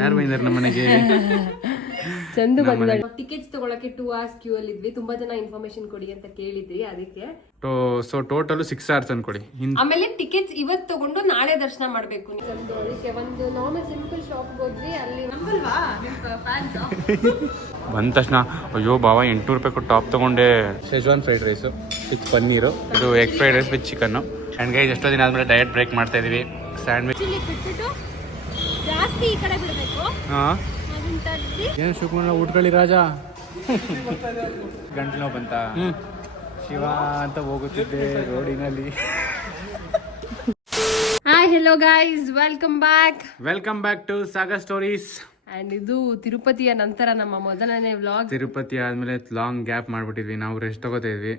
ಯಾರು ಬಂದಿದ್ದಾರೆ ನಮ್ಮ ಮನೆಗೆ? ಚಂದು ಬಂದಿದ್ದಾಳೆ ಟಿಕೆಟ್ಸ್ ತಗೊಳಕ್ಕೆ ಟೂ ಅವರ್ಸ್ ಕ್ಯೂ ಅಲ್ಲಿ ಇದ್ವಿ. ತುಂಬಾ ಜನ ಇನ್ಫಾರ್ಮೇಶನ್ ಕೊಡಿ ಅಂತ ಕೇಳಿದ್ವಿ ಅದಕ್ಕೆ. ಸೊ ಟೋಟಲ್ ಸಿಕ್ಸ್ ಅವರ್ಸ್ ಅನ್ಕೊಡಿ ಆಮೇಲೆ ಟಿಕೆಟ್ಸ್ ಇವತ್ತು ತಗೊಂಡು ನಾಳೆ ದರ್ಶನ ಮಾಡಬೇಕು ಅದಕ್ಕೆ ಒಂದು ನಾರ್ಮಲ್ ಸಿಂಪಲ್ ಶಾಪ್ ಹೋದ್ವಿ. ಅಲ್ಲಿ ಬಂದ ತಕ್ಷಣ ಅಯ್ಯೋ ಬಾವ ಎಂಟು ರೂಪಾಯಿ ಕೊಟ್ಟು ಟಾಪ್ ತಗೊಂಡೆ. Schezwan fried rice with paneer. ಇದು egg fried rice with chicken and guys ಎಷ್ಟೋ ದಿನ ಆದಮೇಲೆ ಡಯಟ್ ಬ್ರೇಕ್ ಮಾಡ್ತಾ ಇದೀವಿ. ಸ್ಯಾಂಡ್ವಿಚ್ ಈ ಕಡೆ ಬಿಡಬೇಕು. ಹಾಂ. ಅದನ್ನ ತಗ್ದಿ ಏನು ಶಿವಕುಮಾರ ಊಟಗಳಿ ರಾಜ? ಗಂಟ್ಲು ನೋವು ಬಂತ? ಶಿವ ಅಂತ ಹೋಗುತ್ತಿದ್ದೆ ರೋಡಿನಲ್ಲಿ. Hi hello guys welcome back welcome back to Sagar stories and ಇದು ತಿರುಪತಿಯ ನಂತರ ನಮ್ಮ ಮೊದಲನೇ ವ್ಲಾಗ್ ತಿರುಪತಿ ಆದಮೇಲೆ ಲಾಂಗ್ ಗ್ಯಾಪ್ ಮಾಡ್ಬಿಟ್ಟಿದ್ವಿ. ನಾವು ರೆಸ್ಟ್ ತಗೋತಾ ಇದ್ವಿ.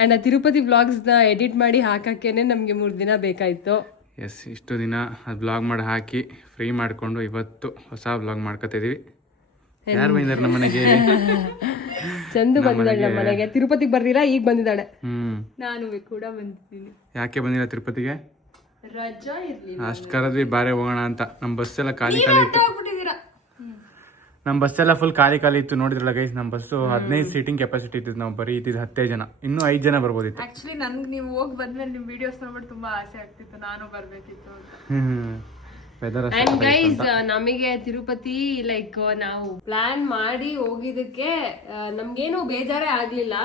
ಅಂಡ್ ಆ ತಿರುಪತಿ ವ್ಲಾಗ್ಸ್ನ ಎಡಿಟ್ ಮಾಡಿ ಹಾಕೋಕ್ಕೇನೆ ನಮ್ಗೆ ಮೂರು ದಿನ ಬೇಕಾಯ್ತು. ಎಸ್ ಇಷ್ಟು ದಿನ ಅದು ಬ್ಲಾಗ್ ಮಾಡಿ ಹಾಕಿ ಫ್ರೀ ಮಾಡಿಕೊಂಡು ಇವತ್ತು ಹೊಸ ಬ್ಲಾಗ್ ಮಾಡ್ಕೊತಿದ್ದೀವಿ ಯಾರು ಬಂದಿದ್ದಾರೆ ನಮ್ಮ ಮನೆಗೆ? ಚಂದು ಬಂದಿದ್ದಾಳೆ ನಮ್ಮ ಮನೆಗೆ. ತಿರುಪತಿಗೆ ಬರ್ದಿರಾ? ಈಗ ಬಂದಿದ್ದಾಳೆ. ಹ್ಮ್. ನಾನು ಕೂಡ ಬಂದಿದ್ದೀನಿ. ಯಾಕೆ ಬಂದಿಲ್ಲ ತಿರುಪತಿಗೆ? ರಜಾ ಇರ್ಲಿ ಅಷ್ಟು ಕರೆದ್ವಿ ಬಾರೆ ಹೋಗೋಣ ಅಂತ. ನಮ್ಮ ಬಸ್ ಎಲ್ಲ ಖಾಲಿ ಖಾಲಿ ಇತ್ತು. ನಮ್ಮ ಬಸ್ ಎಲ್ಲ ಫುಲ್ ಖಾಲಿ ಖಾಲಿ ಇತ್ತು ನೋಡಿದ್ರಲ್ಲ ಗೈಸ್ ನಮ್ಮ ಬಸ್ಸು ಹದಿನೈದು ಸೀಟಿಂಗ್ ಕೆಪಾಸಿಟಿ ಇತ್ತು ನಾವು ಬರೀ ಇದ್ದಿದ್ದು ಹತ್ತೇ ಜನ. ಇನ್ನು ಐದು ಜನ ಬರ್ಬೋದಿತ್ತು. ಆಕ್ಚುಲಿ ನನ್ಗೆ ನೀವು ಹೋಗಿ ಬಂದ್ಮೇಲೆ ನಿಮ್ಮ ವಿಡಿಯೋಸ್ ನೋಡ್ಬಿಟ್ಟು ತುಂಬಾ ಆಸೆ ಆಗ್ತಿತ್ತು ನಾನು ಬರ್ಬೇಕಿತ್ತು ಅಂತ. ಹ್ಮ್ ವೆದರ್ ಅಂಡ್ ಗೈಸ್ ನಮಗೆ ತಿರುಪತಿ ಲೈಕ್ ನಾವು ಪ್ಲಾನ್ ಮಾಡಿ ಹೋಗಿದ್ದಕ್ಕೆ ನಮ್ಗೇನು ಬೇಜಾರೇ ಆಗ್ಲಿಲ್ಲ.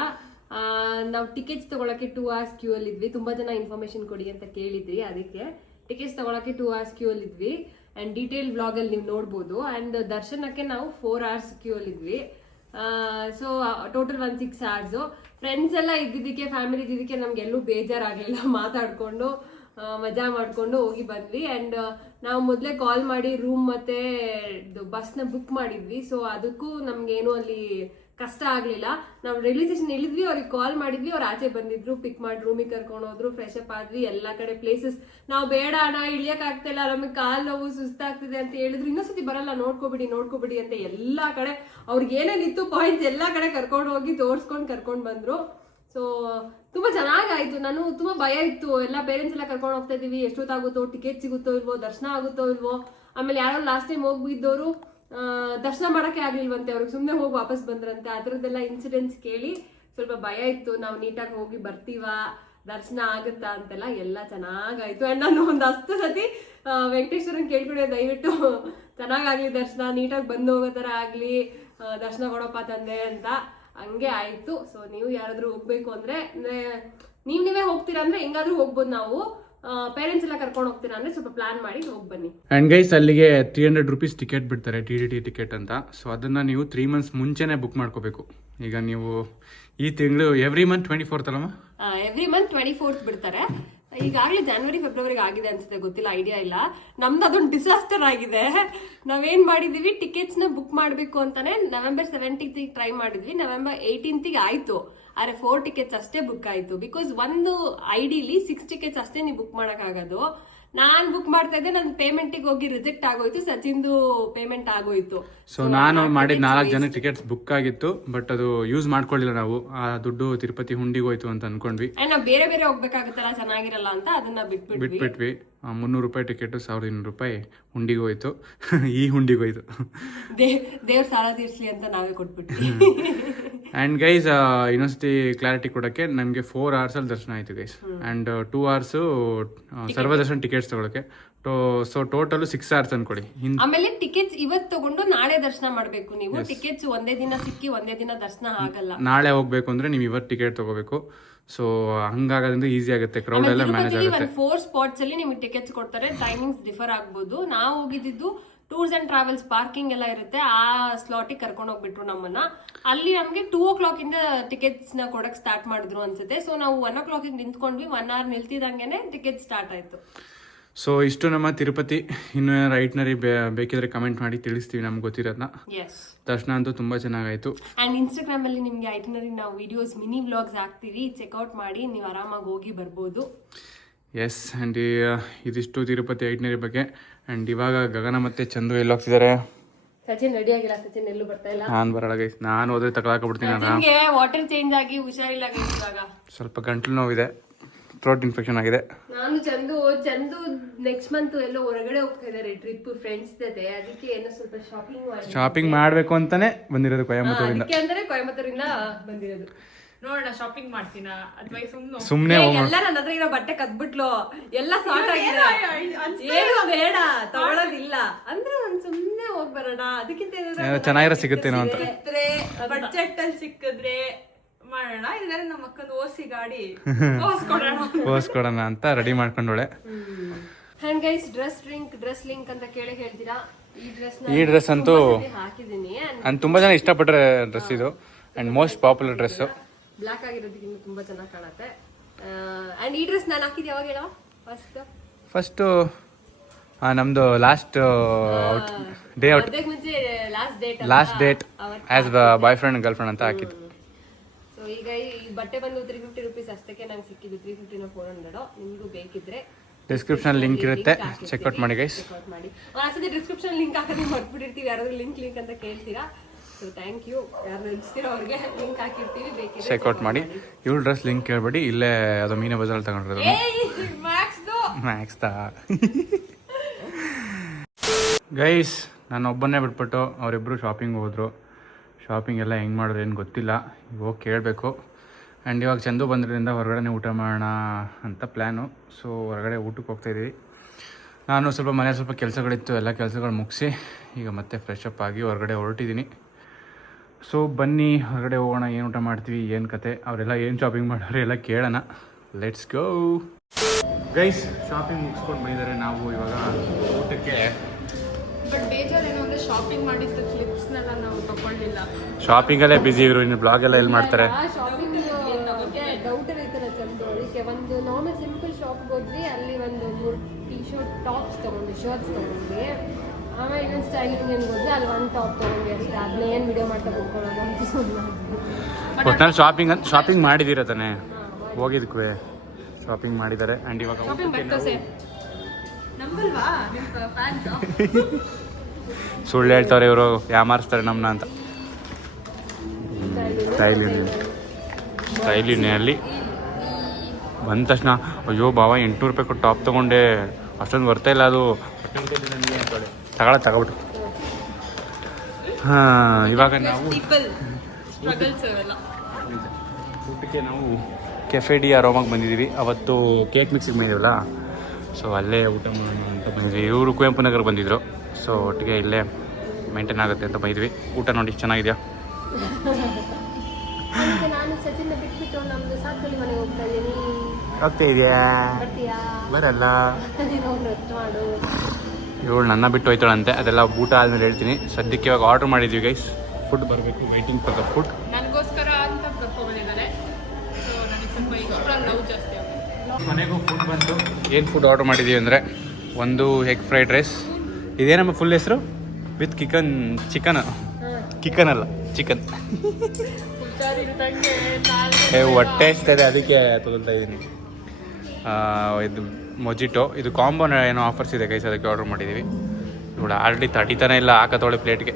ಆ, ನಾವು ಟಿಕೆಟ್ಸ್ ತಗೊಳಕ್ಕೆ ಟೂ ಅವರ್ಸ್ ಕ್ಯೂ ಅಲ್ಲಿ ಇದ್ವಿ ತುಂಬಾ ಜನ ಇನ್ಫಾರ್ಮೇಶನ್ ಕೊಡಿ ಅಂತ ಕೇಳಿದ್ವಿ ಅದಕ್ಕೆ ಟಿಕೆಟ್ಸ್ ತಗೊಳಕ್ಕೆ ಟೂ ಅವರ್ಸ್ ಕ್ಯೂ ಅಲ್ಲಿ ಇದ್ವಿ ಅಂಡ್ ಡೀಟೇಲ್ ಬ್ಲಾಗ್ ಅಲ್ಲಿ ನೀವು ನೋಡ್ಬೋದು. ಆ್ಯಂಡ್ ದರ್ಶನಕ್ಕೆ ನಾವು ಫೋರ್ ಅವರ್ಸ್ ಕ್ಯೂ ಅಲ್ಲಿ ಇದ್ವಿ. So total one six hours friends ಎಲ್ಲ ಇದ್ದಿದ್ದಕ್ಕೆ ಫ್ಯಾಮಿಲಿ ಇದ್ದಿದ್ದಕ್ಕೆ ನಮ್ಗೆ ಎಲ್ಲೂ ಮಾತಾಡಿಕೊಂಡು ಮಜಾ ಮಾಡಿಕೊಂಡು ಹೋಗಿ ಬಂದ್ವಿ. ಆ್ಯಂಡ್ ನಾವು ಮೊದಲೇ ಕಾಲ್ ಮಾಡಿ ರೂಮ್ ಮತ್ತೆ ಬಸ್ನ ಬುಕ್ ಮಾಡಿದ್ವಿ. ಸೊ ಅದಕ್ಕೂ ನಮ್ಗೇನು ಅಲ್ಲಿ ಕಷ್ಟ ಆಗಲಿಲ್ಲ. ನಾವು ರೈಲ್ವೆ ಸ್ಟೇಷನ್ ಇಳಿದ್ವಿ, ಅವ್ರಿಗೆ ಕಾಲ್ ಮಾಡಿದ್ವಿ, ಅವ್ರು ಆಚೆ ಬಂದಿದ್ರು ಪಿಕ್ ಮಾಡಿ ರೂಮಿಗೆ ಕರ್ಕೊಂಡು ಹೋದ್ರು ಫ್ರೆಶ್ ಅಪ್ ಆದ್ವಿ, ಎಲ್ಲಾ ಕಡೆ ಪ್ಲೇಸಸ್ ನಾವು ಬೇಡ ಅಣ್ಣ, ಇಳಿಯಕ್ ಇಲ್ಲ ನಮಗೆ ಕಾಲ್ ನೋವು ಸುಸ್ತಾಗ್ತಿದೆ ಅಂತ ಹೇಳಿದ್ರು. ಇನ್ನೊಂದ್ಸತಿ ಬರಲ್ಲ, ನೋಡ್ಕೋಬಿಡಿ ನೋಡ್ಕೋಬಿಡಿ ಅಂತ ಎಲ್ಲಾ ಕಡೆ ಅವ್ರಿಗೆ ಏನೇನಿತ್ತು ಪಾಯಿಂಟ್ಸ್ ಎಲ್ಲಾ ಕಡೆ ಕರ್ಕೊಂಡು ಹೋಗಿ ತೋರಿಸ್ಕೊಂಡು ಕರ್ಕೊಂಡು ಬಂದ್ರು. ಸೊ ತುಂಬಾ ಚೆನ್ನಾಗಾಯಿತು. ನಾನು ತುಂಬಾ ಭಯ ಇತ್ತು. ಎಲ್ಲ ಪೇರೆಂಟ್ಸ್ ಎಲ್ಲ ಕರ್ಕೊಂಡು ಹೋಗ್ತಾ ಇದೀವಿ ಎಷ್ಟೊತ್ತಾಗುತ್ತೋ ಟಿಕೆಟ್ ಸಿಗುತ್ತೋ ಇಲ್ವೋ, ದರ್ಶನ ಆಗುತ್ತೋ ಇಲ್ವೋ, ಆಮೇಲೆ ಯಾರೋ ಲಾಸ್ಟ್ ಟೈಮ್ ಹೋಗ್ಬಿದ್ದವರು ದರ್ಶನ ಮಾಡಕ್ಕೆ ಆಗ್ಲಿಲ್ವಂತೆ, ಅವ್ರಿಗೆ ಸುಮ್ಮನೆ ಹೋಗಿ ವಾಪಸ್ ಬಂದ್ರಂತೆ. ಅದರದ್ದೆಲ್ಲ ಇನ್ಸಿಡೆಂಟ್ಸ್ ಕೇಳಿ ಸ್ವಲ್ಪ ಭಯ ಇತ್ತು. ನಾವು ನೀಟಾಗಿ ಹೋಗಿ ಬರ್ತೀವಾ? ದರ್ಶನ ಆಗುತ್ತಾ ಅಂತೆಲ್ಲ ಎಲ್ಲ ಚೆನ್ನಾಗಾಯ್ತು. ಅಂಡ್ ನಾನು ಒಂದು ಹತ್ತು ಸತಿ ವೆಂಕಟೇಶ್ವರನ್ ಕೇಳ್ಕೊಂಡೆ, ದಯವಿಟ್ಟು ಚೆನ್ನಾಗಾಗ್ಲಿ ದರ್ಶನ, ನೀಟಾಗಿ ಬಂದು ಹೋಗೋ ಥರ ಆಗಲಿ ದರ್ಶನ ಕೊಡಪ್ಪ ತಂದೆ ಅಂತ. ಹಂಗೆ ಆಯಿತು. ಸೊ ನೀವು ಯಾರಾದರೂ ಹೋಗ್ಬೇಕು ಅಂದರೆ ನೀವು ನೀವೇ ಹೋಗ್ತೀರಾ ಅಂದರೆ ಹೆಂಗಾದ್ರೂ ಹೋಗ್ಬೋದು ನಾವು. ಪೇರೆಂಟ್ಸ್ ಎಲ್ಲ ಕರ್ಕೊಂಡು ಹೋಗ್ತೀರಾ ಅಂದ್ರೆ ಸ್ವಲ್ಪ ಪ್ಲಾನ್ ಮಾಡಿ ಹೋಗಿ ಬನ್ನಿ. ಅಂಡ್ ಗೈಸ್ ಅಲ್ಲಿಗೆ ತ್ರೀ ಹಂಡ್ರೆಡ್ ರುಪೀಸ್ ಟಿಕೆಟ್ ಬಿಡ್ತಾರೆ ಟಿ ಡಿ ಟಿ ಟಿಕೆಟ್ ಅಂತ. ಸೊ ಅದನ್ನ ನೀವು ತ್ರೀ ಮಂತ್ಸ್ ಮುಂಚೆನೆ ಬುಕ್ ಮಾಡ್ಕೋಬೇಕು. ಈಗ ನೀವು ಈ ತಿಂಗಳು ಎವ್ರಿ ಮಂತ್ ಟ್ವೆಂಟಿ ಫೋರ್ತ್ ಅಲ್ಲಮ್ಮ? ಎವ್ರಿ ಮಂತ್ ಟ್ವೆಂಟಿ ಫೋರ್ತ್ ಬಿಡ್ತಾರೆ. ಈಗಾಗಲೇ ಜನವರಿ ಫೆಬ್ರವರಿಗೆ ಆಗಿದೆ ಅನ್ಸುತ್ತೆ ಗೊತ್ತಿಲ್ಲ ಐಡಿಯಾ ಇಲ್ಲ. ನಮ್ದು ಅದೊಂದು ಡಿಸಾಸ್ಟರ್ ಆಗಿದೆ. ನಾವೇನ್ ಮಾಡಿದೀವಿ? ಟಿಕೆಟ್ಸ್ನ ಬುಕ್ ಮಾಡಬೇಕು ಅಂತಾನೆ ನವೆಂಬರ್ ಸೆವೆಂಟೀನ್ ಟ್ರೈ ಮಾಡಿದ್ವಿ. ನವೆಂಬರ್ ಏಯ್ಟೀನ್ತಿಗೆ ಆಯ್ತು. ಆದ್ರೆ ಫೋರ್ ಟಿಕೆಟ್ಸ್ ಅಷ್ಟೇ ಬುಕ್ ಆಯ್ತು. ಬಿಕಾಸ್ ಒಂದು ಐಡಿಲಿ ಸಿಕ್ಸ್ ಟಿಕೆಟ್ಸ್ ಅಷ್ಟೇ ನೀವು ಬುಕ್ ಮಾಡೋಕ್ಕಾಗೋದು ನಾನ್ ಬುಕ್ ಮಾಡ್ತಾ ಇದ್ದೆ ನನ್ನ ಪೇಮೆಂಟಿಗೆ ಹೋಗಿ ರಿಜೆಕ್ಟ್ ಆಗೋಯ್ತು ಸಚಿನ್ದು ಪೇಮೆಂಟ್ ಆಗೋಯ್ತು. ಸೊ ನಾನು ಮಾಡಿದ ನಾಲ್ಕು ಜನ ಟಿಕೆಟ್ಸ್ ಬುಕ್ ಆಗಿತ್ತು ಬಟ್ ಅದು ಯೂಸ್ ಮಾಡ್ಕೊಳ್ಳಿಲ್ಲ ನಾವು. ಆ ದುಡ್ಡು ತಿರುಪತಿ ಹುಂಡಿಗೆ ಹೋಯ್ತು ಅಂತ ಅನ್ಕೊಂಡ್ವಿ. ಅಂಡ್ ನಾವು ಬೇರೆ ಬೇರೆ ಹೋಗ್ಬೇಕಾಗುತ್ತಲ್ಲ ಚೆನ್ನಾಗಿರಲ್ಲ ಅಂತ ಅದನ್ನ ಬಿಟ್ಬಿಟ್ವಿ. ಬಿಟ್ಬಿಟ್ವಿ. ಮುನ್ನೂರು ರೂಪಾಯಿ ಟಿಕೆಟ್ ಸಾವಿರದ ಇನ್ನೂರು ರೂಪಾಯಿ ಹುಂಡಿಗೆ ಹೋಯ್ತು. ಈ ಹುಂಡಿಗೆ ಹೋಯ್ತು. ದೇವ್ ದೇವ್ರ ಸಾಲ ತೀರಿಸಲಿ ಅಂತ ನಾವೇ ಕೊಟ್ಬಿಟ್ವಿ. ಆ್ಯಂಡ್ ಗೈಸ್ ಯೂನಿವರ್ಸಿಟಿ ಕ್ಲಾರಿಟಿ ಕೊಡೋಕ್ಕೆ ನಮಗೆ ಫೋರ್ ಅವರ್ಸಲ್ಲಿ ದರ್ಶನ ಆಯಿತು ಗೈಸ್ ಆ್ಯಂಡ್ ಟೂ ಅವರ್ಸು ಸರ್ವದರ್ಶನ ಟಿಕೆಟ್ಸ್ ತಗೊಳಕ್ಕೆ. ಸೊ ಟೋಟಲ್ ಸಿಕ್ಸ್ ಅವರ್ಸ್ ಅನ್ಕೊಡಿ ಆಮೇಲೆ ಟಿಕೆಟ್ಸ್ ಇವತ್ ತಗೊಂಡು ನಾಳೆ ದರ್ಶನ ಮಾಡಬೇಕು ನೀವು. ಟಿಕೆಟ್ಸ್ ಒಂದೇ ದಿನ ಸಿಕ್ಕಿ ಒಂದೇ ದಿನ ದರ್ಶನ ಆಗಲ್ಲ. ನಾಳೆ ಹೋಗ್ಬೇಕು ಅಂದ್ರೆ ನೀವು ಇವತ್ತು ಟಿಕೆಟ್ ತಗೋಬೇಕು. ಸೊ ಹಂಗಾಗೋದ್ರಿಂದ ಈಸಿ ಆಗುತ್ತೆ. ಕ್ರೌಡ್ ಎಲ್ಲ ಮ್ಯಾನೇಜ್ ಆಗುತ್ತೆ. ಫೋರ್ ಸ್ಪಾಟ್ಸ್ ಅಲ್ಲಿ ನಿಮಗೆ ಟಿಕೆಟ್ಸ್ ಕೊಡ್ತಾರೆ. ಟೈಮಿಂಗ್ಸ್ ಡಿಫರ್ ಆಗ್ಬೋದು. ನಾವು ಹೋಗಿದ್ದು ಟೂರ್ಸ್ ಅಂಡ್ ಟ್ರಾವೆಲ್ಸ್ ಪಾರ್ಕಿಂಗ್ ಎಲ್ಲ ಇರುತ್ತೆ. ಆ ಸ್ಲಾಟಿಗೆ ಕರ್ಕೊಂಡು ಹೋಗ್ಬಿಟ್ರು ನಮ್ಮನ್ನ. ಅಲ್ಲಿ ನಮಗೆ ಟೂ ಓ ಕ್ಲಾಕ್ ಇಂದ ಟಿಕೆಟ್ಸ್ನ ಕೊಡಕ್ ಸ್ಟಾರ್ಟ್ ಮಾಡಿದ್ರು ಅನ್ಸುತ್ತೆ. ಸೊ ನಾವು ಒನ್ ಓ ಕ್ಲಾಕ್ ನಿಂತ್ಕೊಂಡ್ವಿ. ಒನ್ ಅವರ್ ನಿಲ್ತಿದಂಗೆನೆ ಟಿಕೆಟ್ ಸ್ಟಾರ್ಟ್ ಆಯ್ತು. ಸೊ ಇಷ್ಟು ನಮ್ಮ ತಿರುಪತಿ. ಇನ್ನು ರೈಟ್ನರಿ ಐಟ್ನರಿ ಬೇಕಿದ್ರೆ ಕಮೆಂಟ್ ಮಾಡಿ ತಿಳಿಸ್ತೀವಿ ನಮ್ಗೆ ಗೊತ್ತಿರೋದನ್ನ ದರ್ಶನ ಅಂತೂ ತುಂಬಾ ಚೆನ್ನಾಗಾಯ್ತು. ಅಂಡ್ ಇನ್ಸ್ಟಾಗ್ರಾಮ್ ಅಲ್ಲಿ ನಿಮ್ಗೆ ಐಟನರಿ ನಾವು ವಿಡಿಯೋಸ್ ಮಿನಿ ವ್ಲಾಗ್ಸ್ ಹಾಕ್ತೀವಿ. ಚೆಕ್ಔಟ್ ಮಾಡಿ ನೀವು ಆರಾಮಾಗಿ ಹೋಗಿ ಬರ್ಬೋದು. ಎಸ್ ಆ್ಯಂಡ್ ಇದಿಷ್ಟು ತಿರುಪತಿ ಐಟ್ನರಿ ಬಗ್ಗೆ. ಆ್ಯಂಡ್ ಇವಾಗ ಗಗನ ಮತ್ತೆ ಚಂದು ಎಲ್ಲಿ ಹೋಗ್ತಿದ್ದಾರೆ ಸಚಿನ್ ರೆಡಿ ಆಗಿಲ್ಲ ಸಚಿನ್ ಎಲ್ಲೂ ಬರ್ತಾ ಇಲ್ಲ. ನಾನು ಬರಲ್ಲ ಗೈಸ್ ನಾನು ಹೋದ್ರೆ ತಗೊಳಕ್ಬಿಡ್ತೀನಿ ನಾನು. ಸಚಿನ್ಗೆ ವಾಟರ್ ಚೇಂಜ್ ಆಗಿ ಹುಷಾರಿಲ್ಲ ಇವಾಗ. ಸ್ವಲ್ಪ ಗಂಟ್ಲು ನೋವಿದೆ. ಥ್ರೋಟ್ ಇನ್ಫೆಕ್ಷನ್ ಆಗಿದೆ. ನಾನು ಚಂದು ಚಂದು ನೆಕ್ಸ್ಟ್ ಮಂತ್ ಎಲ್ಲೋ ಹೊರಗಡೆ ಹೋಗ್ತಾ ಇದ್ದಾರೆ ಟ್ರಿಪ್ ಫ್ರೆಂಡ್ಸ್ ಜೊತೆ. ಅದಕ್ಕೆ ಏನೋ ಸ್ವಲ್ಪ ಶಾಪಿಂಗ್ ಮಾಡಿ ಶಾಪಿಂಗ್ ಮಾಡಬೇಕು ಅಂತಾನೆ ಬಂದಿರೋದು ಕೊಯಮತ್ತೂರಿಂದ ಅದಕ್ಕೆ ಅಂದ್ರೆ ಕೊಯಮತ್ತೂರಿಂದ ಬಂದಿರೋದು. ನೋಡೋಣ ಶಾಪಿಂಗ್ ಮಾಡ್ತೀನಾ? ಅಥವಾ ಸುಮ್ಮನೆ ಸುಮ್ಮನೆ ಏ, ಎಲ್ಲ ನನ್ನ ಹತ್ರ ಇರೋ ಬಟ್ಟೆ ಕದ್ಬಿಟ್ಲು. ಎಲ್ಲ ಸಾಟ್ ಆಗಿದೆ. ಏನು ಬೇಡ ತಗೊಳ್ಳೋದಿಲ್ಲ ಅಂದ್ರೆ ಒಂದ್ ಸುಮ್ನೆ ಹೋಗ್ ಬರೋಣ. ಅದಕ್ಕಿಂತ ಏನಾದ್ರು ಚೆನ್ನಾಗಿರೋ ಸಿಗುತ್ತೇನೋ ಅಂತ. ಸಿಕ್ಕಿದ್ರೆ ಬಡ್ಜೆಟ್ ಅಲ್ಲಿ ಸಿಕ್ಕಿದ್ರೆ ಮಾಡೋಣ ಇಲ್ಲಾಂದ್ರೆ ನಮ್ಮ ಅಕ್ಕನ ಓಸಿ ಗಾಡಿ ಓಸ್ಕೊಡೋಣ ಕೊಡೋಣ ಅಂತ ready ಮಾಡ್ಕೊಂಡೋಳೆ and guys dress link dress link ಅಂತ ಕೇಳಿ ಹೇಳ್ತೀರಾ? ಈ ಡ್ರೆಸ್ ಅಂತೂ ನಾನು ತುಂಬಾ ಜನ ಇಷ್ಟಪಟ್ಟರೆ ಡ್ರೆಸ್ ಇದು. And most popular dress black ಆಗಿರೋದಕ್ಕಿಂತ ತುಂಬಾ ಚೆನ್ನಾಗಿ ಕಾಣುತ್ತೆ. ಅಂಡ್ ಈ ಡ್ರೆಸ್ ನಾನು ಹಾಕಿದ್ದೆ ಯಾವಾಗ ಹೇಳವ ಫಸ್ಟ್ ಫಸ್ಟ್ ನಮ್ದು last day out last date last date as boyfriend girlfriend ಅಂತ ಹಾಕಿದ್ದು. ಈಗ ಈ ಬಟ್ಟೆ ಬಂದು ತ್ರೀ ಫಿಫ್ಟಿ ರುಪೀಸ್ ಅಷ್ಟಕ್ಕೆ ನಂಗೆ ಸಿಕ್ಕಿದ್ದು ತ್ರೀ ಫಿಫ್ಟಿನ ಫೋರ್ ಹಂಡ್ರೆಡ್ ನಿಮಗೂ ಬೇಕಿದ್ರೆ ಡಿಸ್ಕ್ರಿಪ್ಷನ್ ಲಿಂಕ್ ಇರುತ್ತೆ. ಚೆಕ್ಔಟ್ ಮಾಡಿ ಗೈಸ್ ಚೆಕ್ಔಟ್ ಮಾಡಿ. ಒಂದ್ಸತಿ ಡಿಸ್ಕ್ರಿಪ್ಷನ್ ಲಿಂಕ್ ಹಾಕೋದು ಮರ್ತ್ಬಿಟ್ಟಿರ್ತೀವಿ. ಯಾರಾದ್ರೂ ಲಿಂಕ್ ಲಿಂಕ್ ಅಂತ ಕೇಳ್ತೀರಾ? ಸೊ ಥ್ಯಾಂಕ್ ಯು ಯಾರು ನೆನ್ಸ್ತೀರೋ ಅವ್ರಿಗೆ ಲಿಂಕ್ ಹಾಕಿರ್ತೀವಿ. ಬೇಕಿದ್ರೆ ಚೆಕ್ಔಟ್ ಮಾಡಿ. ಇವ್ಳು ಡ್ರೆಸ್ ಲಿಂಕ್ ಕೇಳ್ಬೇಡಿ. ಇಲ್ಲೇ ಅದು ಮೀನ ಬಜಾರಲ್ಲಿ ತಗೊಂಡಿರೋದು. ಮ್ಯಾಕ್ಸ್ದು ಮ್ಯಾಕ್ಸ್ ಗೈಸ್ ನಾನು ಒಬ್ಬನೇ ಬಿಟ್ಬಿಟ್ಟು ಅವರಿಬ್ಬರು ಶಾಪಿಂಗ್ ಹೋದರು. ಶಾಪಿಂಗ್ ಎಲ್ಲ ಹೆಂಗೆ ಮಾಡೋದು ಏನು ಗೊತ್ತಿಲ್ಲ. ಈಗ ಕೇಳಬೇಕು. ಆ್ಯಂಡ್ ಇವಾಗ ಚಂದು ಬಂದ್ರಿಂದ ಹೊರಗಡೆ ಊಟ ಮಾಡೋಣ ಅಂತ ಪ್ಲ್ಯಾನು ಸೊ ಹೊರಗಡೆ ಊಟಕ್ಕೆ ಹೋಗ್ತಾಯಿದ್ದೀವಿ ನಾನು ಸ್ವಲ್ಪ ಮನೆ ಸ್ವಲ್ಪ ಕೆಲಸಗಳಿತ್ತು, ಎಲ್ಲ ಕೆಲಸಗಳು ಮುಗಿಸಿ ಈಗ ಮತ್ತೆ ಫ್ರೆಶ್ ಅಪ್ ಆಗಿ ಹೊರಗಡೆ ಹೊರಟಿದ್ದೀನಿ. ಸೊ ಬನ್ನಿ, ಹೊರಗಡೆ ಹೋಗೋಣ, ಏನು ಊಟ ಮಾಡ್ತೀವಿ, ಏನು ಕತೆ, ಅವರೆಲ್ಲ ಏನು ಶಾಪಿಂಗ್ ಮಾಡೋರು ಎಲ್ಲ ಕೇಳೋಣ. ಲೆಟ್ಸ್ ಗೋ ಗೈಸ್ ಶಾಪಿಂಗ್ ಮುಗಿಸ್ಕೊಂಡು ಬಂದಿದ್ದಾರೆ. ನಾವು ಇವಾಗ ಊಟಕ್ಕೆ ಶಾಪಿಂಗ್ ಮಾಡಿದ ಕ್ಲಿಪ್ಸ್ನೆಲ್ಲ ನಾವು ತಗೊಳ್ಳಿಲ್ಲ. ಶಾಪಿಂಗಲ್ಲೇ ಬಿಜಿ ಇವರು ಇನ್ನು ಬ್ಲಾಗ್ ಎಲ್ಲ ಎಲ್ಲಿ ಮಾಡ್ತಾರೆ? ಶಾಪಿಂಗ್ ಡೌಟ್ ಇರುತ್ತಲ್ಲ ಚಂದು ಅದಕ್ಕೆ ಒಂದು ನಾರ್ಮಲ್ ಸಿಂಪಲ್ ಶಾಪ್ಗೆ ಹೋದ್ವಿ ಅಲ್ಲಿ ಒಂದು ಮೂರು ಟಿ ಶರ್ಟ್ ಟಾಪ್ಸ್ ತಗೊಂಡ್ವಿ ಶರ್ಟ್ಸ್ ತಗೊಂಡ್ವಿ. ಆಮೇಲೆ ಇನ್ನೊಂದು ಸ್ಟೈಲಿಂಗ್ ಏನು ಹೋದ್ವಿ ಅಲ್ಲಿ ಒಂದು ಟಾಪ್ ತಗೊಂಡ್ವಿ ಅಷ್ಟೇ. ಅದನ್ನ ಏನು ವಿಡಿಯೋ ಮಾಡ್ತಾ ಕೂತ್ಕೊಳ್ಳೋದು ಅಂತ ಸುಮ್ಮನೆ ಒಟ್ನಲ್ಲಿ ಶಾಪಿಂಗ್ ಅಂತ ಶಾಪಿಂಗ್ ಮಾಡಿದ್ದೀರ ತಾನೇ? ಹೋಗಿದ್ಕೂ ಶಾಪಿಂಗ್ ಮಾಡಿದ್ದಾರೆ ಆ್ಯಂಡ್ ಇವಾಗ ಶಾಪಿಂಗ್ ನಂಬಲ್ವಾ ಫ್ಯಾನ್ಸ್ ಸುಳ್ಳು ಹೇಳ್ತಾರೆ ಇವರು ಯಾಮಾರಿಸ್ತಾರೆ ನಮ್ಮನ್ನ ಅಂತ. ಸ್ಟೈಲ್ ಸ್ಟೈಲಿನಲ್ಲಿ ಬಂದ ತಕ್ಷಣ ಅಯ್ಯೋ ಬಾವ ಎಂಟುನೂರು ರೂಪಾಯಿ ಕೊಟ್ಟು ಟಾಪ್ ತೊಗೊಂಡೆ. ಅಷ್ಟೊಂದು ಬರ್ತಾ ಇಲ್ಲ ಅದು. ತಗೊಳ ತಗೊಬಿಟ್ಟು. ಹಾಂ ಇವಾಗ ನಾವು ಊಟಕ್ಕೆ ನಾವು ಕೆಫೆ ಡಿ ಅರೋಮಾಗೆ ಬಂದಿದ್ದೀವಿ. ಅವತ್ತು ಕೇಕ್ ಮಿಕ್ಸಿಗೆ ಬಂದಿದ್ದೀವಲ್ಲ ಸೊ ಅಲ್ಲೇ ಊಟ ಮಾಡೋಣ ಅಂತ ಬಂದಿದ್ವಿ ಇವರು ಕುವೆಂಪು ನಗರ ಬಂದಿದ್ರು. ಸೊ ಒಟ್ಟಿಗೆ ಇಲ್ಲೇ ಮೇಂಟೈನ್ ಆಗುತ್ತೆ ಅಂತ ಬೈದ್ವಿ. ಊಟ ನೋಡಿ ಚೆನ್ನಾಗಿದೆಯಾ? ಹೋಗ್ತಾ ಇದೆಯಾ? ಬರಲ್ಲ. ಇವಳು ನನ್ನ ಬಿಟ್ಟು ಹೋಯ್ತಾಳಂತೆ. ಅದೆಲ್ಲ ಊಟ ಆದ್ಮೇಲೆ ಹೇಳ್ತೀನಿ. ಸದ್ಯಕ್ಕೆ ಇವಾಗ ಆರ್ಡರ್ ಮಾಡಿದ್ವಿ ಗೈಸ್ ಫುಡ್ ಬರಬೇಕು ವೈಟಿಂಗ್ ಫಾರ್ ದ ಫುಡ್ ನನಗೋಸ್ಕರ ಅಂತ ಕರ್ಕೊಂಡ್ಬಂದಿದ್ದಾರೆ ಸೊ ನನಗೆ ಸ್ವಲ್ಪ ಎಕ್ಸ್ಟ್ರಾ ಲವ್ ಜಾಸ್ತಿ ಆಗುತ್ತೆ. ಮನೆಗೂ ಫುಡ್ ಬಂತು. ಏನು ಫುಡ್ ಆರ್ಡರ್ ಮಾಡಿದ್ದೀವಿ ಅಂದರೆ ಒಂದು ಎಗ್ ಫ್ರೈಡ್ ರೈಸ್ ಇದೇ ನಮ್ಮ ಫುಲ್ ಹೆಸರು ವಿತ್ ಚಿಕನ್ ಚಿಕನ್ ಕಿಕನ್ ಅಲ್ಲ ಚಿಕನ್ ಹೊಟ್ಟೆ ಇದೆ ಅದಕ್ಕೆ ತಗೊಳ್ತಾ ಇದ್ದೀನಿ ಇದು ಮೊಜಿಟೋ ಇದು ಕಾಂಬೋ ಏನೋ ಆಫರ್ಸ್ ಇದೆ ಗೈಸ್ ಅದಕ್ಕೆ ಆರ್ಡರ್ ಮಾಡಿದ್ದೀವಿ ಇವಳು ಆಲ್ರೆಡಿ ತಡಿತಾನೆ ಇಲ್ಲ ಹಾಕತ್ತೋಳೆ ಪ್ಲೇಟ್ಗೆ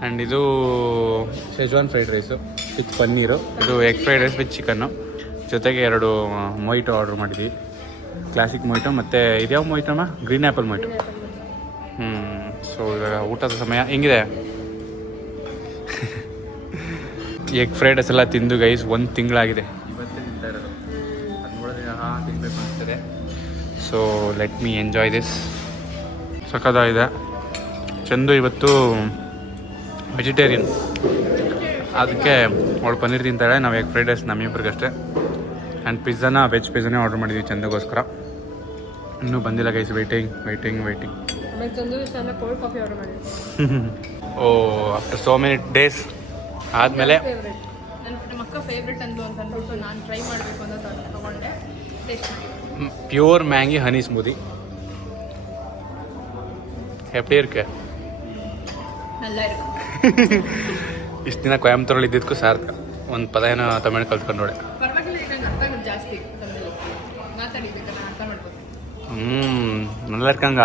ಆ್ಯಂಡ್ ಇದು schezwan fried rice with paneer ಇದು egg fried rice with chicken ಜೊತೆಗೆ ಎರಡು ಮೊಯ್ಟೋ ಆರ್ಡರ್ ಮಾಡಿದ್ವಿ. ಕ್ಲಾಸಿಕ್ ಮೊಯ್ಟೋ ಮತ್ತು ಇದ್ಯಾವ ಮೊಯ್ಟಮ್ಮ ಗ್ರೀನ್ ಆ್ಯಪಲ್ ಮೊಯ್ಟೋ ಹ್ಞೂ ಸೊ ಇವಾಗ ಊಟದ ಸಮಯ. ಹೆಂಗಿದೆ? ಎಗ್ ಫ್ರೈಡ್ ರೈಸ್ ಎಲ್ಲ ತಿಂದು ಗೈಸ್ ಒಂದು ತಿಂಗಳಾಗಿದೆ. ಇವತ್ತೇ ತಿಂತಾ ಇರೋದು. ತಿನ್ಬೇಕು ಅನಿಸ್ತದೆ so let me enjoy this ಸಖದಾಗಿದೆ Chandu ಇವತ್ತು ವೆಜಿಟೇರಿಯನ್ ಅದಕ್ಕೆ ಅವಳು ಪನ್ನೀರ್ ತಿಂತಾಳೆ ನಾವು ಎಗ್ ಫ್ರೈಡ್ ರೈಸ್ ನಮ್ಮಿಬ್ರಿಗಷ್ಟೇ. ನಾನು ಪಿಜ್ಜಾನ ವೆಜ್ ಪಿಜ್ಜಾನೇ ಆರ್ಡರ್ ಮಾಡಿದ್ವಿ ಚಂದಗೋಸ್ಕರ. ಇನ್ನೂ ಬಂದಿಲ್ಲ guys waiting waiting waiting oh after so many days ಆದಮೇಲೆ ಪ್ಯೂರ್ ಮ್ಯಾಂಗಿ ಹನಿ ಸ್ಮೂದಿ எப்படி ಇರ್ಕೆ. ಇಷ್ಟು ದಿನ ಕೊಯಂಬತ್ತೂರಲ್ಲಿ ಇದ್ದಿದ್ದಕ್ಕೂ ಸಾರ್ಥ ಒಂದು ಪದ ಏನೋ ತಮಿಳು ಕಲ್ತ್ಕೊಂಡು ನೋಡಿ. நல்லா இருக்காங்க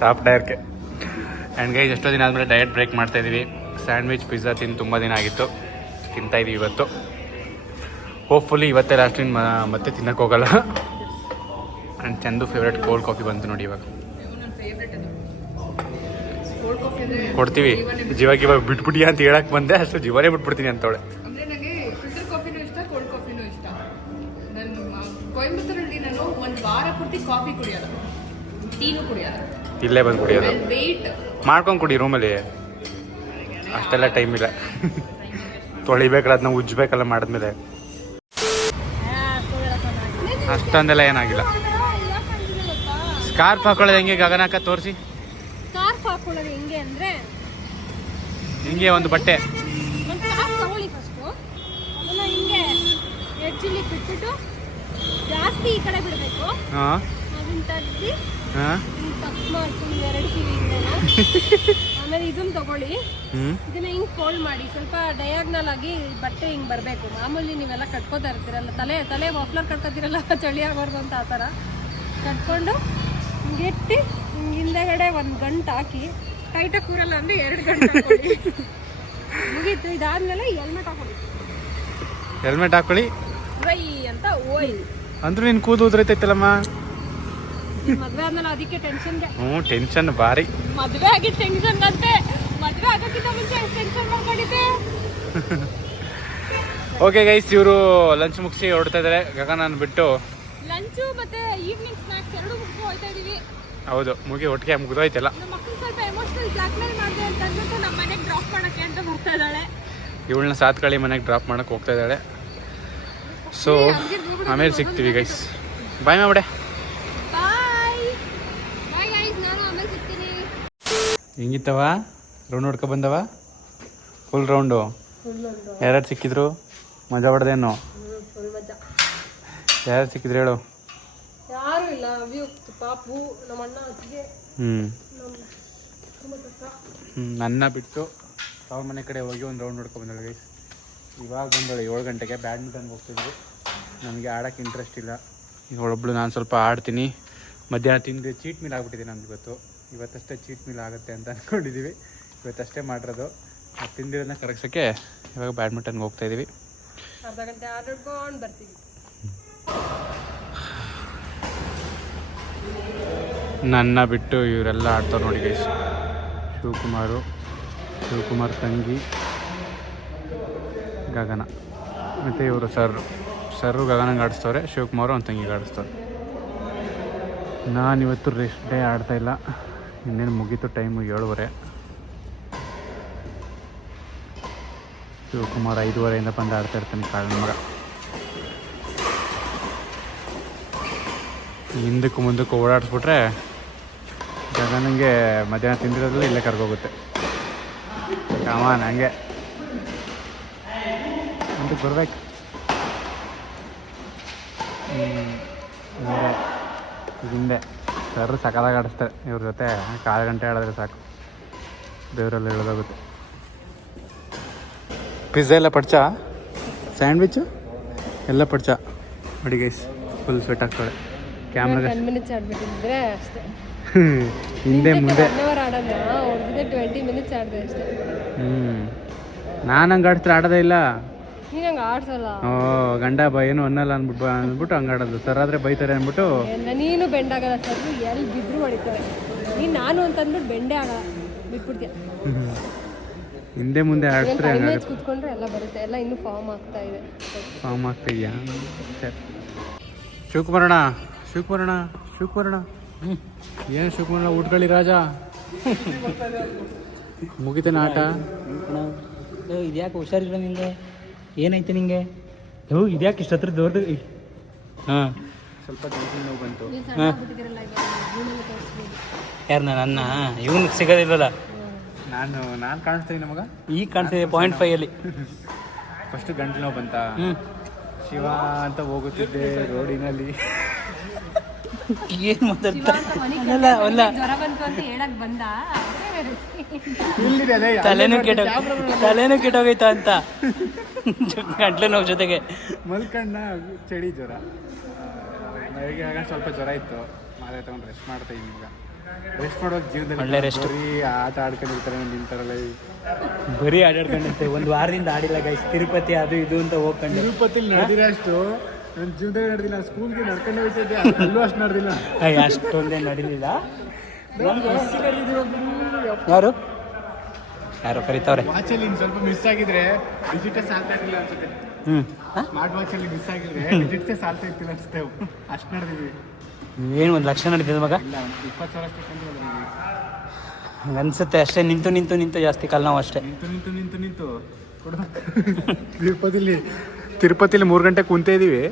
ಸಾಫ್ಟಾ ಇರ್ಕೆ. ಎಷ್ಟೋ ದಿನ ಆದಮೇಲೆ ಡಯಟ್ ಬ್ರೇಕ್ ಮಾಡ್ತಾ ಇದೀವಿ. ಸ್ಯಾಂಡ್ವಿಚ್ ಪಿಜ್ಜಾ ತಿಂದು ತುಂಬ ದಿನ ಆಗಿತ್ತು. ತಿಂತಾ ಇದೀವಿ ಇವತ್ತು. ಹೋಪ್ಫುಲ್ಲಿ ಇವತ್ತೇ ಲಾಸ್ಟ್ ದಿನ ಮತ್ತೆ ತಿನ್ನಕ್ಕೆ ಹೋಗಲ್ಲ. And Chandu favourite cold coffee ಬಂತು ನೋಡಿ ಇವಾಗ. ಕೊಡ್ತೀವಿ. ಜೀವ ಇವಾಗ ಬಿಟ್ಬಿಟ್ಟಿಯಾ ಅಂತ ಹೇಳಕ್ ಬಂದೆ. ಅಷ್ಟು ಜೀವನೇ ಬಿಟ್ಬಿಡ್ತೀನಿ ಅಂತವಳೆ. ಕೊಯಂಬತ್ತೂರಲ್ಲಿ ನಾನು ಒಂದು ವಾರ ಪೂರ್ತಿ ಕಾಫಿ ಕುಡಿಯೋದು. ಟೀನು ಕುಡಿಯೋದು. ಇಲ್ಲೇ ಬಂದು ಕುಡಿಯೋದು? ವೆಯ್ಟ್ ಮಾಡ್ಕೊಂಡು ಕುಡಿ ರೂಮಲ್ಲಿ. ಅಷ್ಟೆಲ್ಲ ಟೈಮ್ ಇಲ್ಲ. ತೊಳಿಬೇಕಲ್ಲ ಅದನ್ನ ಉಜ್ಬೇಕಲ್ಲ ಮಾಡಿದ್ಮೇಲೆ. ಅಷ್ಟೊಂದೆಲ್ಲ ಏನಾಗಿಲ್ಲ. ಸ್ಕಾರ್ಫ್ ಹಾಕೊಳ್ಳೋದು ಹೆಂಗೆ? ಗಗನಕ್ಕ ತೋರಿಸಿ. ಸ್ಕಾರ್ಫ್ ಹಾಕೊಳ್ಳೋದು ಹೆಂಗೆ ಅಂದ್ರೆ? ಹಿಂಗೆ ಒಂದು ಬಟ್ಟೆ. ಒಂದು ಸ್ಕಾರ್ಫ್ ತಗೊಳ್ಳಿ ಫಸ್ಟು ಅದನ್ನ ಹಿಂಗೆ ಎಡ್ಜಲ್ಲಿ ಬಿಟ್ಬಿಟ್ಟು ಜಾಸ್ತಿ ಈ ಕಡೆ ಬಿಡಬೇಕು. ಹಾಂ. ಅದನ್ನ ತೆಗ್ದು ಹಾಂ. ಟಕ್ ಮಾಡ್ಕೊಂಡು ಎರಡು ಕಿವಿಯಿಂದನೂ. ಆಮೇಲೆ ಇದನ್ನ ತಗೊಳ್ಳಿ. ಇದನ್ನ ಹಿಂಗ್ ಫೋಲ್ಡ್ ಮಾಡಿ ಸ್ವಲ್ಪ ಡಯಾಗ್ನಲ್ ಆಗಿ ಬಟ್ಟೆ ಹಿಂಗ್ ಬರಬೇಕು. ಮಾಮೂಲಿ ನೀವೆಲ್ಲ ಕಟ್ಕೋತಾ ಇರ್ತೀರಲ್ಲ ತಲೆ ತಲೆ ಮಫ್ಲರ್ ಕಟ್ಕೋತಿರಲ್ಲ ಚಳಿ ಆಗಬಾರ್ದು ಅಂತ ಆ ಥರ. ಕಟ್ಕೊಂಡು ಹಿಂಗೆ ಎತ್ತಿ ಹಿಂಗ್ ಹಿಂದೆಗಡೆ ಒಂದು ಗಂಟು ಹಾಕಿ ಟೈಟಾಗಿ ಕೂರಲ್ಲ ಅಂದ್ರೆ ಎರಡು ಗಂಟೆ ಹಾಕೊಳ್ಳಿ. ಮುಗೀತು. ಇದಾದ್ಮೇಲೆ ಹೆಲ್ಮೆಟ್ ಹಾಕೊಳ್ಳಿ. ಹೆಲ್ಮೆಟ್ ಹಾಕೊಳ್ಳಿ. ವೈ ಅಂತ ಓಯ್. ಅಂದ್ರೂ ನಿನ್ ಕೂದು ಉದ್ರೈತೈತಲ್ಲಮ್ಮ? ಮದ್ವೆ ಆದ್ಮೇಲೆ ಅದಕ್ಕೆ ಟೆನ್ಷನ್ಗೆ ಹ್ಞೂ ಟೆನ್ಷನ್ ಭಾರಿ. ಮದ್ವೆ ಆಗಿ ಟೆನ್ಷನ್ ಅಂತೆ. ಮದ್ವೆ ಆಗೋಕ್ಕಿಂತ ಮುಂಚೆ ಟೆನ್ಷನ್ ಮಾಡ್ಕೊಂಡಿದ್ದೆ. ಓಕೆ ಗೈಸ್ ಇವರು ಲಂಚ್ ಮುಗಿಸಿ ಹೊಡ್ತಾ ಇದ್ದಾರೆ ಗಗನ ಬಿಟ್ಟು. ಲಂಚು ಮತ್ತೆ ಈವ್ನಿಂಗ್ ಸ್ನಾಕ್ಸ್ ಎರಡು ಮುಗಿಸ್ಕೊ ಹೋಗ್ತಾ ಇದೀವಿ. ಹೌದು ಮುಗಿ ಒಟ್ಟಿಗೆ ಮುಗಿದೋಯ್ತಲ್ಲ. ನಮ್ಮ ಮಕ್ಕಳು ಸ್ವಲ್ಪ ಎಮೋಷನಲ್ ಬ್ಲಾಕ್ ಮೇಲ್ ಮಾಡಿದೆ ಅಂತ ಅಂದ್ಬಿಟ್ಟು ನಮ್ಮ ಮನೆಗೆ ಡ್ರಾಪ್ ಮಾಡೋಕೆ ಅಂತ ಬರ್ತಾ ಇದ್ದಾಳೆ. ಇವಳನ್ನ ಸಾತ್ಕಳಿ ಮನೆಗೆ ಡ್ರಾಪ್ ಮಾಡೋಕೆ ಹೋಗ್ತಾ ಇದ್ದಾಳೆ. ಸೊ ಆಮೇಲೆ ಸಿಗ್ತೀವಿ ಗೈಸ್ ಬಾಯ್ ಮಾಡ್ಬಿಡೆ ಹೆಂಗಿತ್ತವ? ರೌಂಡ್ ನೋಡ್ಕೊ ಬಂದವ? ಫುಲ್ ರೌಂಡು ಯಾರ್ಯಾರು ಸಿಕ್ಕಿದ್ರು? ಮಜಾ ಹೊಡೆದೇನು ಯಾರು ಸಿಕ್ಕಿದ್ರು ಹೇಳು. ಯಾರು ಇಲ್ಲ. ವ್ಯೂ ಪಾಪು ನಮ್ಮ ಅಣ್ಣ ಅತ್ತಿಗೆ ಹ್ಞೂ ಹ್ಞೂ ನನ್ನ ಬಿಟ್ಟು ಅವ್ರ ಮನೆ ಕಡೆ ಹೋಗಿ ಒಂದು ರೌಂಡ್ ನೋಡ್ಕೊ ಬಂದಳು ಗೈಸ್ ಇವಾಗ ಬಂದಳು ಏಳು ಗಂಟೆಗೆ ಬ್ಯಾಡ್ಮಿಂಟನ್ಗೆ ಹೋಗ್ತಿದ್ವಿ. ನನಗೆ ಆಡೋಕ್ಕೆ ಇಂಟ್ರೆಸ್ಟ್ ಇಲ್ಲ. ಇವಳೊಬ್ಳು ನಾನು ಸ್ವಲ್ಪ ಆಡ್ತೀನಿ. ಮಧ್ಯಾಹ್ನ ತಿಂದು ಚೀಟ್ ಮೀಲ್ ಆಗ್ಬಿಟ್ಟಿದೆ ನಮ್ದು ಇವತ್ತು. ಇವತ್ತಷ್ಟೇ ಚೀಟ್ ಮೀಲ್ ಆಗುತ್ತೆ ಅಂತ ಅಂದ್ಕೊಂಡಿದ್ದೀವಿ ಇವತ್ತಷ್ಟೇ ಮಾಡಿರೋದು. ಅದು ತಿಂದಿರೋದನ್ನ ಕರಗ್ಸೋಕ್ಕೆ ಇವಾಗ ಬ್ಯಾಡ್ಮಿಂಟನ್ಗೆ ಹೋಗ್ತಾ ಇದ್ದೀವಿ ಅರ್ಧ ಗಂಟೆ ಆಟಾಡ್ಕೊಂಡು ಬರ್ತೀವಿ. ನನ್ನ ಬಿಟ್ಟು ಇವರೆಲ್ಲ ಆಡ್ತಾರೆ ನೋಡಿ ಗೈಸ್ ಶಿವಕುಮಾರು ಶಿವಕುಮಾರ್ ತಂಗಿ. ಗಗನ. ಮತ್ತು ಇವರು ಸರ್, ಸರ್ರು ಗಗನ ಆಡಿಸ್ತವ್ರೆ ಶಿವಕುಮಾರು ಅವ್ನ ತಂಗಿಗೆ ಆಡಿಸ್ತವ್ರೆ ನಾನಿವತ್ತು ರೆಸ್ಟ್ ಡೇ ಆಡ್ತಾ ಇಲ್ಲ. ಇನ್ನೇನು ಮುಗೀತು ಟೈಮು ಏಳುವರೆ. ಶಿವಕುಮಾರ್ ಐದುವರೆಯಿಂದ ಬಂದು ಆಡ್ತಾ ಇರ್ತಾನೆ ಕಾಳಿನ ಮಗ. ಹಿಂದಕ್ಕೂ ಮುಂದಕ್ಕೆ ಓಡಾಡಿಸ್ಬಿಟ್ರೆ ಗಗನಂಗೆ ಮಧ್ಯಾಹ್ನ ತಿಂದಿರೋದ್ರಲ್ಲಿ ಇಲ್ಲೇ ಕರ್ಗೋಗುತ್ತೆ. ಕಾಮಾನ್ ಹಂಗೆ. ಮುಂದಕ್ಕೆ ಬರ್ಬೇಕು ಹಿಂದೆ ಹಿಂದೆ ಸರ್ ಸಕದಾಗ ಆಡಿಸ್ತಾರೆ. ಇವ್ರ ಜೊತೆ ಕಾಲು ಗಂಟೆ ಆಡಿದ್ರೆ ಸಾಕು. ದೇವರೆಲ್ಲ ಹೇಳೋದಾಗುತ್ತೆ ಪಿಜ್ಜಾ ಎಲ್ಲ ಪಡ್ಚ? ಸ್ಯಾಂಡ್ವಿಚ್ಚು ಎಲ್ಲ ಪಡ್ಚ? ನೋಡಿ ಗೈಸ್ ಫುಲ್ ಸ್ವೆಟ್ ಆಗ್ತಾಳೆ ಕ್ಯಾಮ್ರಾ ಹಿಂದೆ ಮುಂದೆ. ಹ್ಞೂ ನಾನು ಹಂಗೆ ಆಡಿಸ್ತಾರೆ ಆಡೋದೇ ಇಲ್ಲ. ಗಂಡ ಬ ಏನು ಅನ್ನಲ್ಲ ಅಂದ್ಬಿಟ್ಟು ಅಂದ್ಬಿಟ್ಟು ಹಂಗಾಡೋದು ಆಡೋದು. ಸರ್ ಆದ್ರೆ ಬೈತಾರೆ ಅಂದ್ಬಿಟ್ಟು ನೀನು ಬೆಂಡ್ ಆಗಲ್ಲ ಸರ್ ಎಲ್ಲಿ ಬಿದ್ರು ಹೊಡಿತಾರೆ ನೀನು ನಾನು ಅಂತ ಅಂದ್ಬಿಟ್ಟು ಬೆಂಡೇ ಆಗಲ್ಲ ಬಿಟ್ಬಿಡ್ತೀಯ. ಹಿಂದೆ ಮುಂದೆ ಆಡ್ತಾರೆ ಹಂಗಾಗುತ್ತೆ. ಕುತ್ಕೊಂಡ್ರೆ ಎಲ್ಲ ಬರುತ್ತೆ ಎಲ್ಲ ಇನ್ನೂ ಫಾರ್ಮ್ ಆಗ್ತಾ ಇದೆ. ಫಾರ್ಮ್ ಆಗ್ತಿದ್ಯಾ? ಸರಿ. ಶಿವಕುಮಾರಣ ಶಿವಕುಮಾರಣ ಶಿವಕುಮಾರಣ ಏನು ಶಿವಕುಮಾರಣ ಉಟ್ಕೊಳ್ಳಿ ರಾಜ? ಮುಗಿತೇನೆ ಆಟ? ಇದ್ಯಾಕೆ ಹುಷಾರಿಲ್ಲ ನಿಂಗೆ ಏನೈತೆ ನಿಂಗೆ? ಹೋ ಇದ್ಯಾಕೆ ಇಷ್ಟ ಹತ್ರ ದೊಡ್ಡದು ಹಾಂ. ಸ್ವಲ್ಪ ಗಂಟಲು ನೋವು ಬಂತು ತೋರಿಸ್ಬೋದು. ಯಾರು ನನ್ನ? ಇವನಿಗೆ ಸಿಗೋದಿಲ್ಲಲ್ಲ ನಾನು ನಾನು ಕಾಣಿಸ್ತೀನಿ ನಮಗ. ಈಗ ಕಾಣ್ತಿದೆ ಪಾಯಿಂಟ್ ಅಲ್ಲಿ. ಫಸ್ಟ್ ಗಂಟಲು ನೋವು ಬಂತ? ಹ್ಞೂ ಶಿವ ಅಂತ ಹೋಗುತ್ತಿದ್ದೆ ರೋಡಿನಲ್ಲಿ. ಏನು ಮಾತಾಡ್ತಾ ಅಲ್ಲ ಅಲ್ಲ. ಇಲ್ಲಿದೆ ಅದೇ? ತಲೆನೂ ಕೆಟ್ಟ ತಲೆನೂ ಕೆಟ್ಟೋಗೈತ ಅಂತ? ಗಂಟ್ಲು ನೋವು ಜೊತೆಗೆ. ಮಲ್ಕಣ್ಣ ಚಳಿ ಜ್ವರ. ನನಗೆ ಆಗ ಸ್ವಲ್ಪ ಜ್ವರ ಇತ್ತು. ಮಾದೇ ತಗೊಂಡು ರೆಸ್ಟ್ ಮಾಡ್ತಾ ಇದ್ದೀನಿ ಈಗ. ರೆಸ್ಟ್ ಮಾಡೋದು ಜೀವನದಲ್ಲಿ ಒಳ್ಳೆ ರೆಸ್ಟ್ ಬರೀ ಆಟ ಆಡ್ಕೊಂಡಿರ್ತಾರೆ ನಿಂತಾರಲ್ಲ. ಬರೀ ಆಟಾಡ್ಕೊಂಡಿರ್ತೆ ಒಂದು ವಾರದಿಂದ ಆಡಿಲ್ಲ ಗೈಸ್ ತಿರುಪತಿ ಅದು ಇದು ಅಂತ ಹೋಗ್ಕೊಂಡು. ತಿರುಪತಿಲಿ ನಡೆದಿರೋ ಅಷ್ಟು ನನ್ನ ಜೀವನದಲ್ಲಿ ನಡೆದಿಲ್ಲ. ಸ್ಕೂಲ್ಗೆ ನಡ್ಕೊಂಡು ಹೋಗ್ತಿದ್ದೆ. ಅಲ್ಲೂ ಅಷ್ಟು ನಡೆದಿಲ್ಲ. ಅಷ್ಟೊಂದೇ ನಡೀಲಿಲ್ಲ ಯಾರು? ಯಾರು ಕರೀತಾವ್ರೆ. ವಾಚಲ್ಲಿ ಇನ್ನು ಸ್ವಲ್ಪ ಮಿಸ್ ಆಗಿದ್ರೆ ಡಿಜಿಟೇ ಸಾಲ್ತಾ ಇರಲಿಲ್ಲ ಅನ್ಸುತ್ತೆ. ಹ್ಞೂ ಸ್ಮಾರ್ಟ್ ವಾಚಲ್ಲಿ ಮಿಸ್ ಆಗಿದ್ರೆ ಡಿಜಿಟೇ ಸಾಲ್ತಾ ಇರ್ತಿಲ್ಲ ಅನ್ಸುತ್ತೆ. ಅಷ್ಟು ನಡೆದಿದ್ವಿ ಏನು ಒಂದು ಲಕ್ಷ ನಡೀತದೆ ಮಗ? ಇಲ್ಲ ಇಪ್ಪತ್ತು ಸಾವಿರ ಅಷ್ಟು ಕೊಂಡು ಅನ್ಸುತ್ತೆ ಅಷ್ಟೇ ನಿಂತು ನಿಂತು ನಿಂತು ಜಾಸ್ತಿ ಕಾಲ ನಾವು ಅಷ್ಟೇ. ನಿಂತು ನಿಂತು ನಿಂತು ನಿಂತು. ತಿರುಪತಿಲಿ ತಿರುಪತಿಲಿ ಮೂರು ಗಂಟೆ ಕುಂತ ಇದೀವಿ.